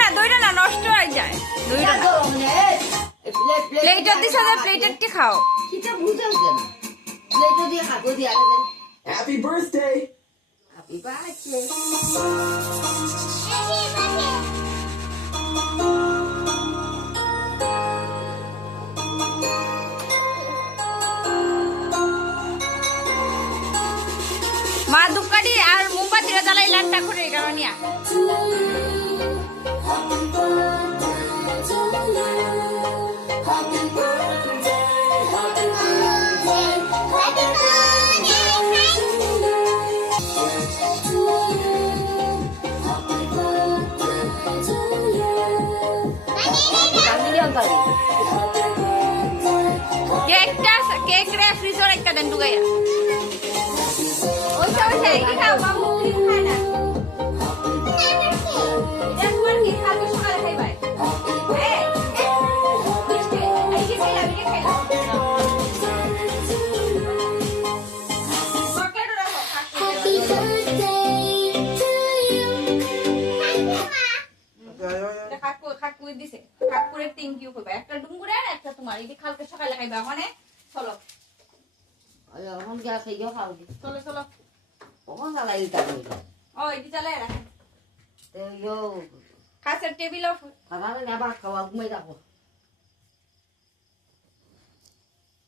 না দইরা না নষ্ট হয়ে যায় দইরা না প্লেটার দিছো যে প্লেটার কি খাও কিটা বুঝাও কেন প্লেটও দিয়ে হাতও দিয়ে আগে Happy birthday! হ্যাপি বার্থডে মা দুকারি আর মোমবাতিরা জ্বালাই লাট্টা করে গেল নিয়া কেক রে ফ্রিজর একটা দেন ঢুকাইয়া ওই সব সেই কি খাও বাবু কিছু খায় না এটা তোমার কি খাবে সকালে খাইবাই হ্যাঁ মিষ্টি এই যে খাইলা বিয়ে খাইলা পকেটে রাখো হ্যাপি বার্থডে টু ইউ খাকু দিছে খাকুরে থ্যাংক ইউ কইবা একটা ডুঙ্গুরে আর একটা তোমার এই যে কালকে সকালে খাইবা মানে চলো আরে এখন গা খাইও খাও চলো চলো কখন জ্বালাই দিতে হবে ও এটি চালাই রাখেন তো ইয়ো খাসের টেবিল অফ খাবার না ভাত খাওয়া ঘুমাই যাবো